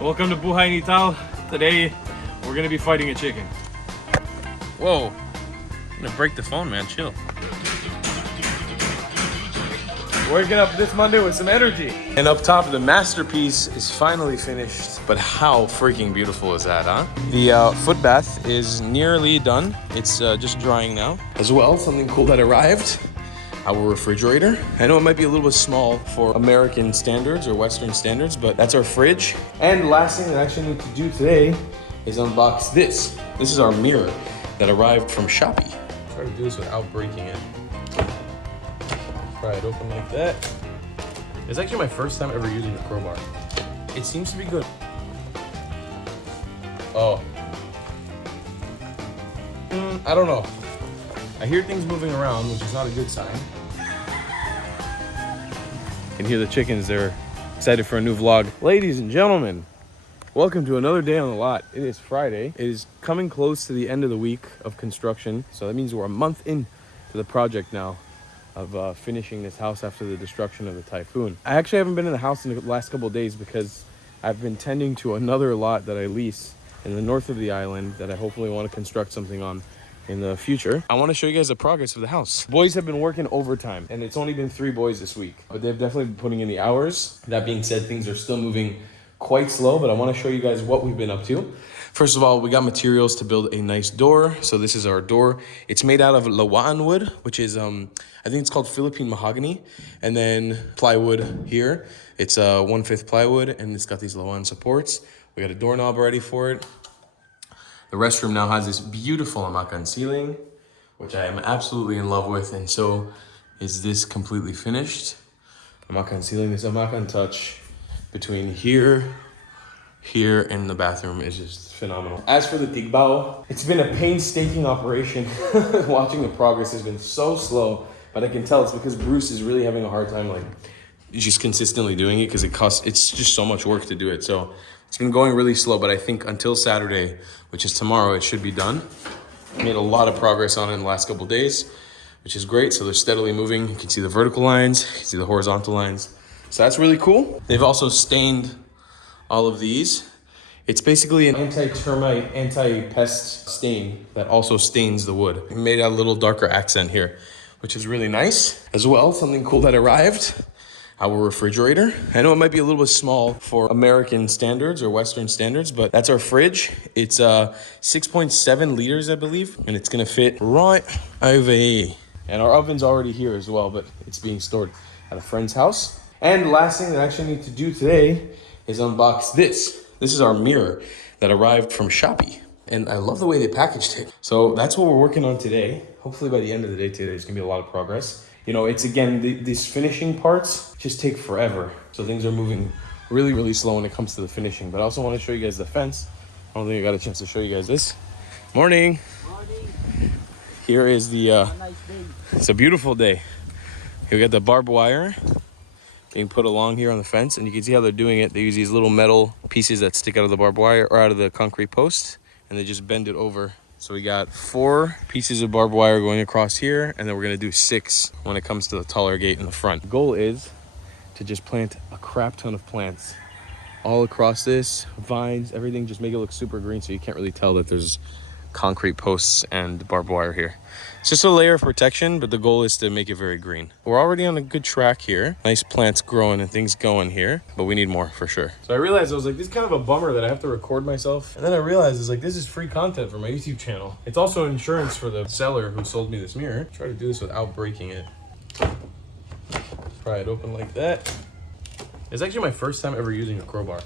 Welcome to Buhay Nital. Today, we're gonna be fighting a chicken. Whoa. I'm gonna break the phone, man. Chill. Waking up this Monday with some energy. And up top, the masterpiece is finally finished. But how freaking beautiful is that, huh? The foot bath is nearly done. It's just drying now. As well, something cool that arrived. Our refrigerator. I know it might be a little bit small for American standards or Western standards, but that's our fridge. And last thing that I actually need to do today is unbox this. This is our mirror that arrived from Shopee. Try to do this without breaking it. Pry it open like that. It's actually my first time ever using the crowbar. It seems to be good. Oh. I don't know. I hear things moving around, which is not a good sign. You can hear the chickens, they're excited for a new vlog. Ladies and gentlemen, welcome to another day on the lot. It is Friday. It is coming close to the end of the week of construction. So that means we're a month into the project now of finishing this house after the destruction of the typhoon. I actually haven't been in the house in the last couple of days because I've been tending to another lot that I lease in the north of the island that I hopefully want to construct something on in the future. I want to show you guys the progress of the house. Boys have been working overtime, and it's only been 3 boys this week, but they've definitely been putting in the hours. That being said, things are still moving quite slow, but I want to show you guys what we've been up to. First of all, we got materials to build a nice door. So this is our door. It's made out of lawaan wood, which is, I think it's called Philippine mahogany. And then plywood here. It's 1/5 plywood, and it's got these lawaan supports. We got a doorknob ready for it. The restroom now has this beautiful amakan ceiling, which I am absolutely in love with, and so is this completely finished. Amakan ceiling, this amakan touch between here, and the bathroom is just phenomenal. As for the tigbao, it's been a painstaking operation. Watching the progress has been so slow, but I can tell it's because Bruce is really having a hard time like just consistently doing it because it's just so much work to do it. So it's been going really slow, but I think until Saturday, which is tomorrow, it should be done. Made a lot of progress on it in the last couple of days, which is great. So they're steadily moving. You can see the vertical lines, you can see the horizontal lines. So that's really cool. They've also stained all of these. It's basically an anti-termite, anti-pest stain that also stains the wood. It made a little darker accent here, which is really nice. As well, something cool that arrived. Our refrigerator. I know it might be a little bit small for American standards or Western standards, but that's our fridge. It's 6.7 liters, I believe, and it's gonna fit right over here. And our oven's already here as well, but it's being stored at a friend's house. And last thing that I actually need to do today is unbox this. This is our mirror that arrived from Shopee. And I love the way they packaged it. So that's what we're working on today. Hopefully by the end of the day today, there's gonna be a lot of progress. You know, it's again, these finishing parts just take forever. So things are moving really, really slow when it comes to the finishing. But I also want to show you guys the fence. I don't think I got a chance to show you guys this. Morning. Morning. Here is the, it's a beautiful day. We got the barbed wire being put along here on the fence. And you can see how they're doing it. They use these little metal pieces that stick out of the barbed wire or out of the concrete post. And they just bend it over. So we got 4 pieces of barbed wire going across here, and then we're gonna do 6 when it comes to the taller gate in the front. The goal is to just plant a crap ton of plants all across this, vines, everything, just make it look super green so you can't really tell that there's concrete posts and barbed wire here. It's just a layer of protection, but the goal is to make it very green. We're already on a good track here. Nice plants growing and things going here, but we need more for sure. So I realized I was like, this is kind of a bummer that I have to record myself. And then I realized it's like, this is free content for my YouTube channel. It's also insurance for the seller who sold me this mirror. Try to do this without breaking it. Pry it open like that. It's actually my first time ever using a crowbar.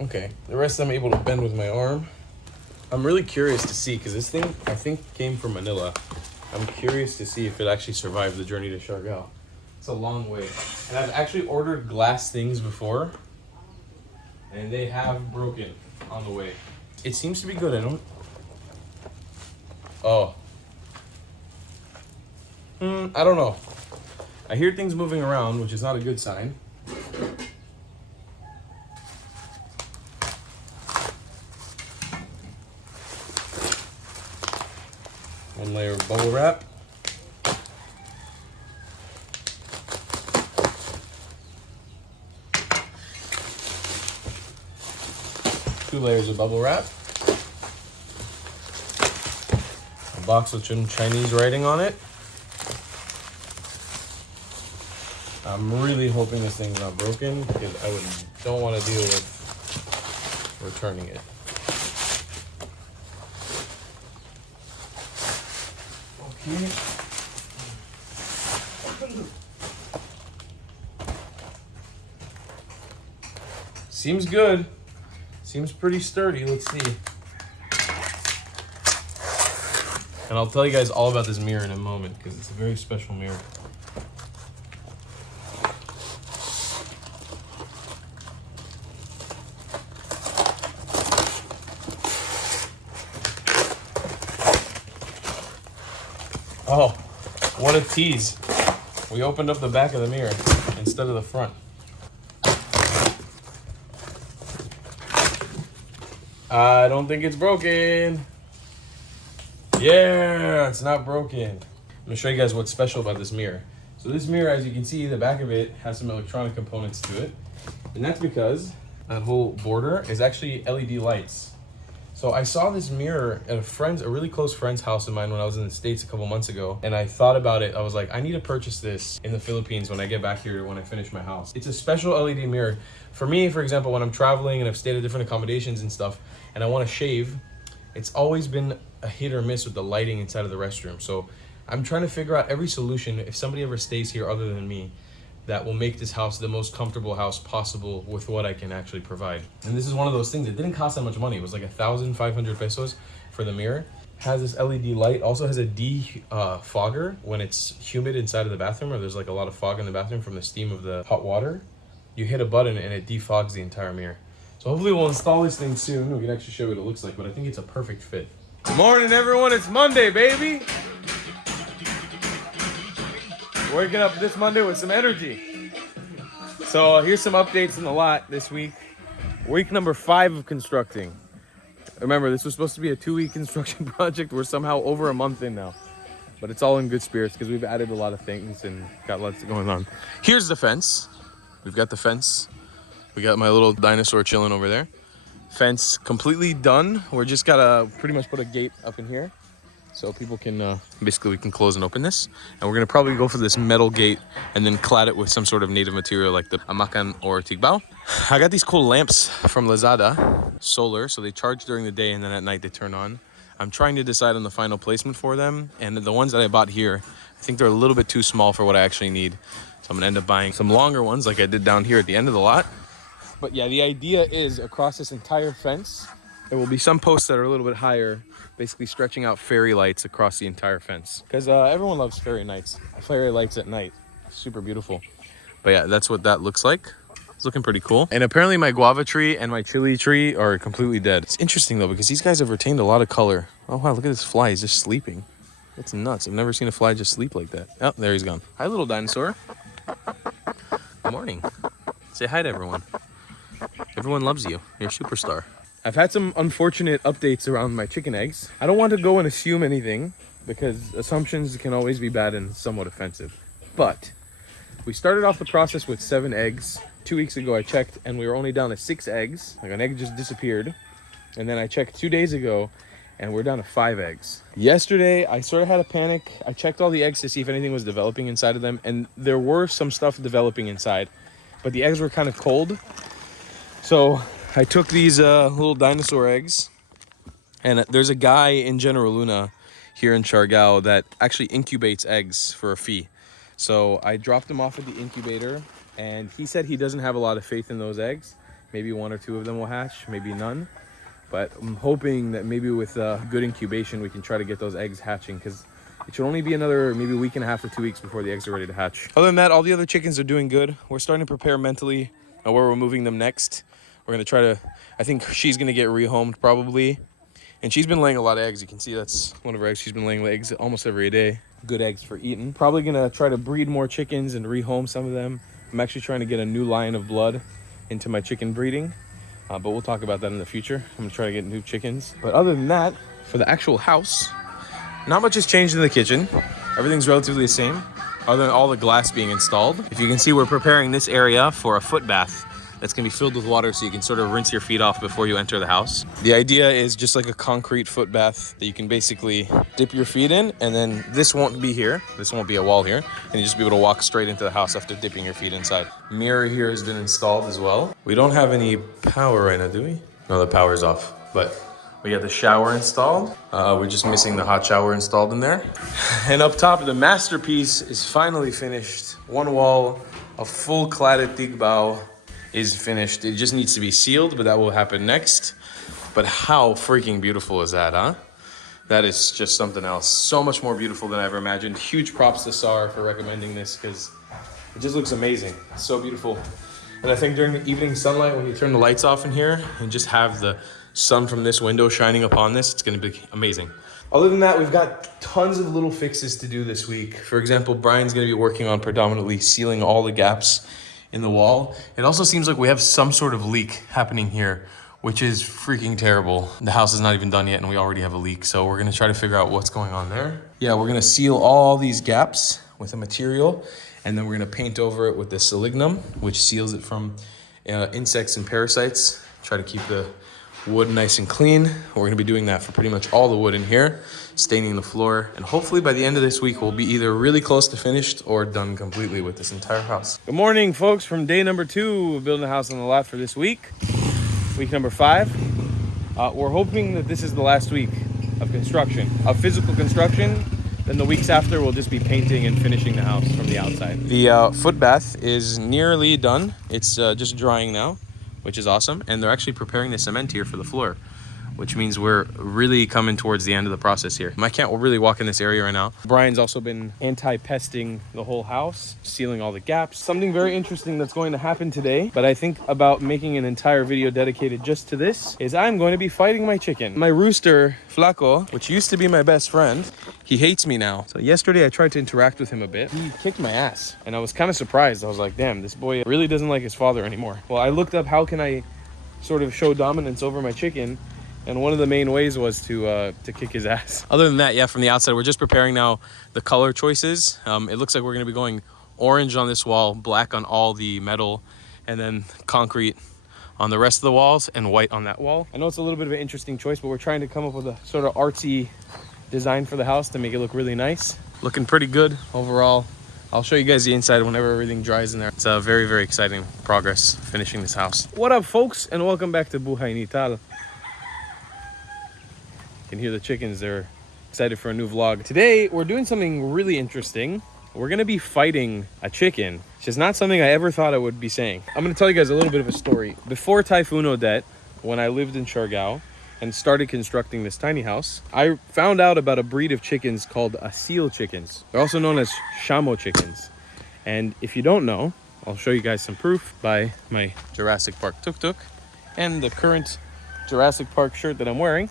Okay, the rest I'm able to bend with my arm. I'm really curious to see, because this thing, I think, came from Manila. I'm curious to see if it actually survived the journey to Siargao. It's a long way. And I've actually ordered glass things before, and they have broken on the way. It seems to be good, I don't... Oh. I don't know. I hear things moving around, which is not a good sign. One layer of bubble wrap. 2 layers of bubble wrap. A box with some Chinese writing on it. I'm really hoping this thing's not broken because I don't want to deal with returning it. Okay. Seems good. Seems pretty sturdy. Let's see. And I'll tell you guys all about this mirror in a moment because it's a very special mirror. Oh, what a tease. We opened up the back of the mirror instead of the front. I don't think it's broken. Yeah, it's not broken. I'm gonna show you guys what's special about this mirror. So this mirror, as you can see, the back of it has some electronic components to it. And that's because that whole border is actually LED lights. So I saw this mirror at a really close friend's house of mine when I was in the States a couple months ago. And I thought about it. I was like, I need to purchase this in the Philippines when I get back here, when I finish my house. It's a special LED mirror. For me, for example, when I'm traveling and I've stayed at different accommodations and stuff, and I want to shave, it's always been a hit or miss with the lighting inside of the restroom. So I'm trying to figure out every solution, if somebody ever stays here other than me, that will make this house the most comfortable house possible with what I can actually provide. And this is one of those things that didn't cost that much money. It was like 1,500 pesos for the mirror. Has this LED light, also has a defogger when it's humid inside of the bathroom, or there's like a lot of fog in the bathroom from the steam of the hot water. You hit a button and it defogs the entire mirror. So hopefully we'll install this thing soon. We can actually show you what it looks like, but I think it's a perfect fit. Good morning, everyone. It's Monday, baby. Waking up this Monday with some energy. So here's some updates in the lot this week. Week number 5 of constructing. Remember, this was supposed to be a 2-week construction project. We're somehow over a month in now. But it's all in good spirits because we've added a lot of things and got lots going on. Here's the fence. We've got the fence. We got my little dinosaur chilling over there. Fence completely done. We're just gotta pretty much put a gate up in here. So people can, basically we can close and open this. And we're gonna probably go for this metal gate and then clad it with some sort of native material like the amakan or tigbao. I got these cool lamps from Lazada, solar, so they charge during the day and then at night they turn on. I'm trying to decide on the final placement for them. And the ones that I bought here, I think they're a little bit too small for what I actually need. So I'm gonna end up buying some longer ones like I did down here at the end of the lot. But yeah, the idea is across this entire fence, there will be some posts that are a little bit higher, basically stretching out fairy lights across the entire fence. Because everyone loves fairy lights at night. Super beautiful. But yeah, that's what that looks like. It's looking pretty cool. And apparently my guava tree and my chili tree are completely dead. It's interesting though, because these guys have retained a lot of color. Oh wow, look at this fly, he's just sleeping. That's nuts. I've never seen a fly just sleep like that. Oh, there he's gone. Hi, little dinosaur. Good morning. Say hi to everyone. Everyone loves you. You're a superstar. I've had some unfortunate updates around my chicken eggs. I don't want to go and assume anything because assumptions can always be bad and somewhat offensive. But we started off the process with 7 eggs. 2 weeks ago I checked and we were only down to 6 eggs. Like an egg just disappeared. And then I checked 2 days ago and we're down to 5 eggs. Yesterday I sort of had a panic. I checked all the eggs to see if anything was developing inside of them, and there were some stuff developing inside, but the eggs were kind of cold. So I took these little dinosaur eggs, and there's a guy in General Luna here in Siargao that actually incubates eggs for a fee. So I dropped them off at the incubator, and he said he doesn't have a lot of faith in those eggs. Maybe 1 or 2 of them will hatch, maybe none. But I'm hoping that maybe with good incubation, we can try to get those eggs hatching, because it should only be another maybe 1.5 weeks to 2 weeks before the eggs are ready to hatch. Other than that, all the other chickens are doing good. We're starting to prepare mentally where we're moving them next. We're going to try to, I think she's going to get rehomed probably. And she's been laying a lot of eggs. You can see that's one of her eggs. She's been laying eggs almost every day. Good eggs for eating. Probably going to try to breed more chickens and rehome some of them. I'm actually trying to get a new line of blood into my chicken breeding. But we'll talk about that in the future. I'm going to try to get new chickens. But other than that, for the actual house, not much has changed in the kitchen. Everything's relatively the same, other than all the glass being installed. If you can see, we're preparing this area for a foot bath that's gonna be filled with water so you can sort of rinse your feet off before you enter the house. The idea is just like a concrete foot bath that you can basically dip your feet in, and then this won't be here. This won't be a wall here, and you just be able to walk straight into the house after dipping your feet inside. Mirror here has been installed as well. We don't have any power right now, do we? No, the power's off, but we got the shower installed. We're just missing the hot shower installed in there. And up top, the masterpiece is finally finished. One wall, a full cladded tigbao is finished. It just needs to be sealed, but that will happen next. But how freaking beautiful is that, huh? That is just something else. So much more beautiful than I ever imagined. Huge props to Sar for recommending this because it just looks amazing. It's so beautiful. And I think during the evening sunlight, when you turn the lights off in here and just have the sun from this window shining upon this, it's gonna be amazing. Other than that, we've got tons of little fixes to do this week. For example, Brian's gonna be working on predominantly sealing all the gaps in the wall. It also seems like we have some sort of leak happening here, which is freaking terrible. The house is not even done yet and we already have a leak. So we're gonna try to figure out what's going on there. Yeah, we're gonna seal all these gaps with a material, and then we're gonna paint over it with the selignum, which seals it from insects and parasites. Try to keep the wood nice and clean. We're gonna be doing that for pretty much all the wood in here, staining the floor, and hopefully by the end of this week, we'll be either really close to finished or done completely with this entire house. Good morning, folks, from day number 2 of building a house on the lot for this week. Week number 5. We're hoping that this is the last week of construction, of physical construction. Then the weeks after, we'll just be painting and finishing the house from the outside. The foot bath is nearly done. It's just drying now, which is awesome. And they're actually preparing the cement here for the floor, which means we're really coming towards the end of the process here. I can't really walk in this area right now. Brian's also been anti-pesting the whole house, sealing all the gaps. Something very interesting that's going to happen today, but I think about making an entire video dedicated just to this, is I'm going to be fighting my chicken. My rooster, Flaco, which used to be my best friend, he hates me now. So yesterday I tried to interact with him a bit. He kicked my ass and I was kind of surprised. I was like, damn, this boy really doesn't like his father anymore. Well, I looked up how can I sort of show dominance over my chicken, and one of the main ways was to kick his ass. Other than that, yeah, from the outside, we're just preparing now the color choices. It looks like we're gonna be going orange on this wall, black on all the metal, and then concrete on the rest of the walls and white on that wall. I know it's a little bit of an interesting choice, but we're trying to come up with a sort of artsy design for the house to make it look really nice. Looking pretty good overall. I'll show you guys the inside whenever everything dries in there. It's a very, very exciting progress finishing this house. What up, folks, and welcome back to Buhay Nital. You can hear the chickens, they're excited for a new vlog. Today, we're doing something really interesting. We're gonna be fighting a chicken, which is not something I ever thought I would be saying. I'm gonna tell you guys a little bit of a story. Before Typhoon Odette, when I lived in Siargao and started constructing this tiny house, I found out about a breed of chickens called asil chickens. They're also known as shamo chickens. And if you don't know, I'll show you guys some proof by my Jurassic Park tuk-tuk and the current Jurassic Park shirt that I'm wearing.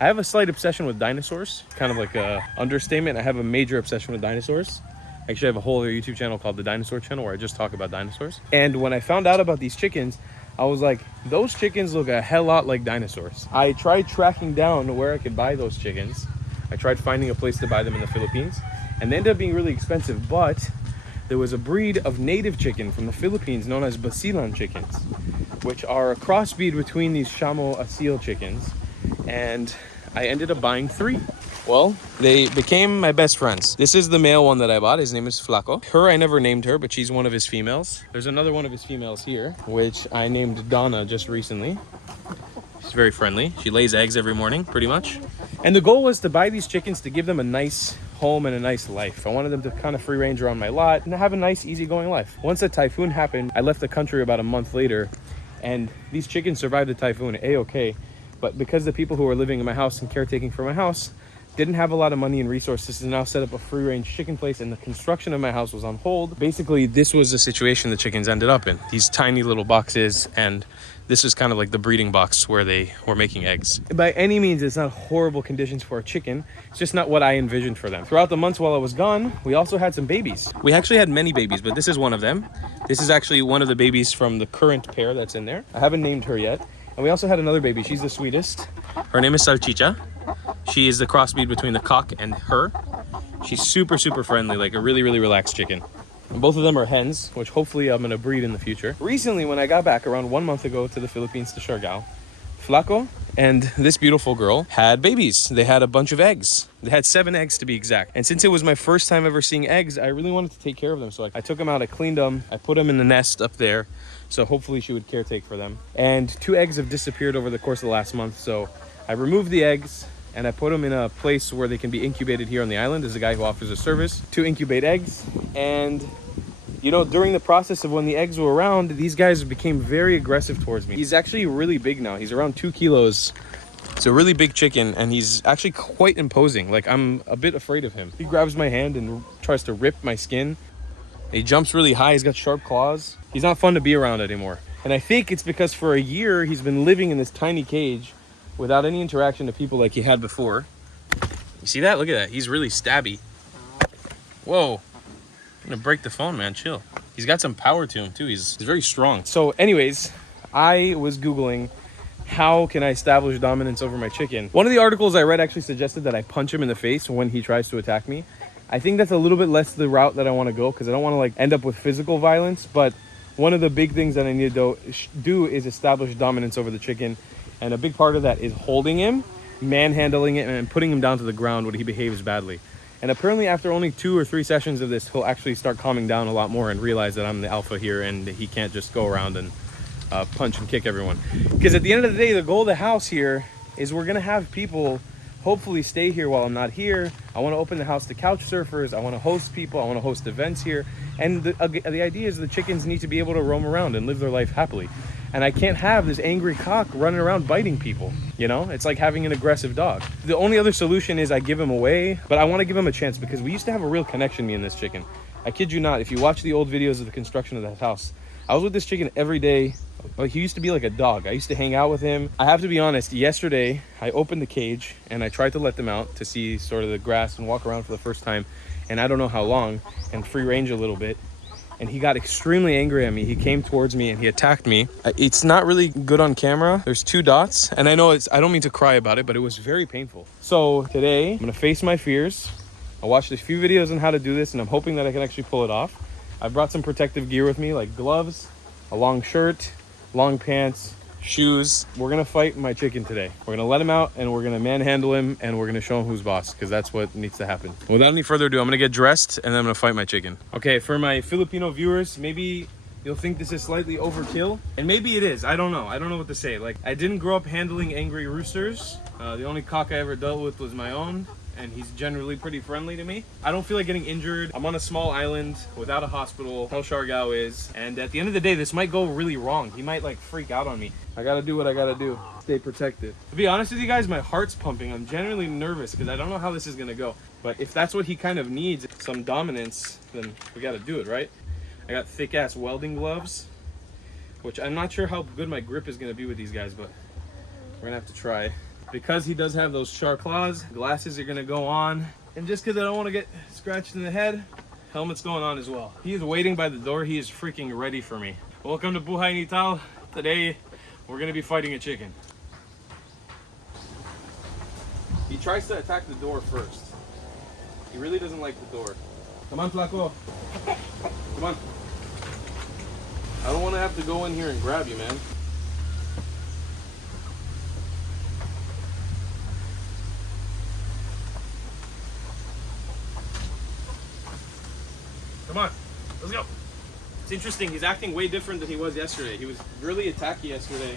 I have a slight obsession with dinosaurs, kind of like a understatement. I have a major obsession with dinosaurs. I actually have a whole other YouTube channel called The Dinosaur Channel where I just talk about dinosaurs. And when I found out about these chickens, I was like, those chickens look a hell lot like dinosaurs. I tried tracking down where I could buy those chickens. I tried finding a place to buy them in the Philippines, and they ended up being really expensive, but there was a breed of native chicken from the Philippines known as basilan chickens, which are a crossbreed between these shamo asil chickens, and I ended up buying 3. Well, they became my best friends. This is the male one that I bought. His name is Flaco. Her, I never named her, but she's one of his females. There's another one of his females here, which I named Donna just recently. She's very friendly. She lays eggs every morning, pretty much. And the goal was to buy these chickens to give them a nice home and a nice life. I wanted them to kind of free range around my lot and have a nice, easygoing life. Once the typhoon happened, I left the country about a month later, and these chickens survived the typhoon A-okay. But because the people who were living in my house and caretaking for my house didn't have a lot of money and resources to now set up a free-range chicken place, and the construction of my house was on hold, basically this was the situation the chickens ended up in. These tiny little boxes, and this is kind of like the breeding box where they were making eggs. By any means, it's not horrible conditions for a chicken. It's just not what I envisioned for them. Throughout the months while I was gone, we also had some babies. We actually had many babies, but this is one of them. This is actually one of the babies from the current pair that's in there. I haven't named her yet. And we also had another baby. She's the sweetest. Her name is Salchicha. She is the crossbreed between the cock and her. She's super, super friendly, like a really, really relaxed chicken. And both of them are hens, which hopefully I'm gonna breed in the future. Recently, when I got back around 1 month ago to the Philippines to Siargao, Flaco and this beautiful girl had babies. They had a bunch of eggs. They had 7 eggs to be exact. And since it was my first time ever seeing eggs, I really wanted to take care of them. So I took them out, I cleaned them, I put them in the nest up there. So hopefully she would caretake for them. And 2 eggs have disappeared over the course of the last month. So I removed the eggs and I put them in a place where they can be incubated here on the island. There's a guy who offers a service to incubate eggs. And you know, during the process of when the eggs were around, these guys became very aggressive towards me. He's actually really big now. He's around 2 kilos. It's a really big chicken, and he's actually quite imposing. Like, I'm a bit afraid of him. He grabs my hand and tries to rip my skin. He jumps really high. He's got sharp claws. He's not fun to be around anymore. And I think it's because for a year, he's been living in this tiny cage without any interaction to people like he had before. You see that? Look at that. He's really stabby. Whoa. I'm gonna break the phone, man. Chill. He's got some power to him too. He's very strong. So anyways, I was Googling how can I establish dominance over my chicken. One of the articles I read actually suggested that I punch him in the face when he tries to attack me. I think that's a little bit less the route that I want to go because I don't want to like end up with physical violence. But one of the big things that I need to do is establish dominance over the chicken. And a big part of that is holding him, manhandling it, and putting him down to the ground when he behaves badly. And apparently after only 2 or 3 sessions of this, he'll actually start calming down a lot more and realize that I'm the alpha here and he can't just go around and punch and kick everyone. Because at the end of the day, the goal of the house here is we're gonna have people hopefully stay here while I'm not here. I wanna open the house to couch surfers. I wanna host people. I wanna host events here. And the idea is the chickens need to be able to roam around and live their life happily. And I can't have this angry cock running around biting people, you know? It's like having an aggressive dog. The only other solution is I give him away, but I want to give him a chance because we used to have a real connection, me and this chicken. I kid you not, if you watch the old videos of the construction of that house, I was with this chicken every day. He used to be like a dog. I used to hang out with him. I have to be honest, yesterday I opened the cage and I tried to let them out to see sort of the grass and walk around for the first time. And I don't know how long, and free range a little bit. And he got extremely angry at me. He came towards me and he attacked me. It's not really good on camera. There's 2 dots. And I know I don't mean to cry about it, but it was very painful. So today I'm gonna face my fears. I watched a few videos on how to do this and I'm hoping that I can actually pull it off. I brought some protective gear with me, like gloves, a long shirt, long pants, shoes. We're gonna fight my chicken today. We're gonna let him out and we're gonna manhandle him and we're gonna show him who's boss because that's what needs to happen. Without any further ado, I'm gonna get dressed and then I'm gonna fight my chicken. Okay, for my Filipino viewers, maybe you'll think this is slightly overkill and maybe it is. I don't know what to say. Like, I didn't grow up handling angry roosters. The only cock I ever dealt with was my own, and he's generally pretty friendly to me. I don't feel like getting injured. I'm on a small island without a hospital. How Siargao is. And at the end of the day, this might go really wrong. He might like freak out on me. I gotta do what I gotta do. Stay protected. To be honest with you guys, my heart's pumping. I'm genuinely nervous because I don't know how this is gonna go. But if that's what he kind of needs, some dominance, then we gotta do it, right? I got thick ass welding gloves, which I'm not sure how good my grip is gonna be with these guys, but we're gonna have to try. Because he does have those sharp claws, glasses are gonna go on. And just because I don't want to get scratched in the head, helmet's going on as well. He is waiting by the door. He is freaking ready for me. Welcome to Buhay Nital. Today, we're gonna be fighting a chicken. He tries to attack the door first. He really doesn't like the door. Come on, Flaco. Come on. I don't want to have to go in here and grab you, man. Come on, let's go. It's interesting, he's acting way different than he was yesterday. He was really attacky yesterday.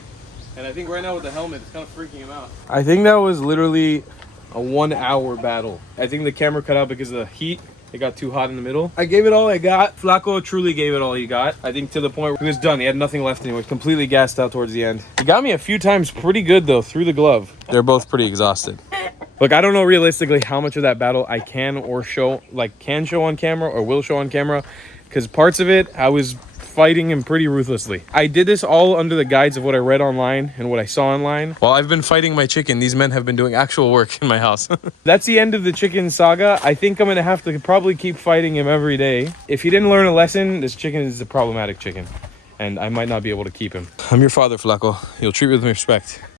And I think right now with the helmet, it's kind of freaking him out. I think that was literally a 1-hour battle. I think the camera cut out because of the heat. It got too hot in the middle. I gave it all I got. Flaco truly gave it all he got. I think to the point where he was done. He had nothing left anymore. Completely gassed out towards the end. He got me a few times pretty good though, through the glove. They're both pretty exhausted. Look, I don't know realistically how much of that battle I can show on camera or will show on camera, because parts of it I was fighting him pretty ruthlessly. I did this all under the guides of what I read online and what I saw online. While I've been fighting my chicken, these men have been doing actual work in my house. That's the end of the chicken saga. I think I'm gonna have to probably keep fighting him every day. If he didn't learn a lesson, this chicken is a problematic chicken and I might not be able to keep him. I'm your father, Flaco. You'll treat me with respect.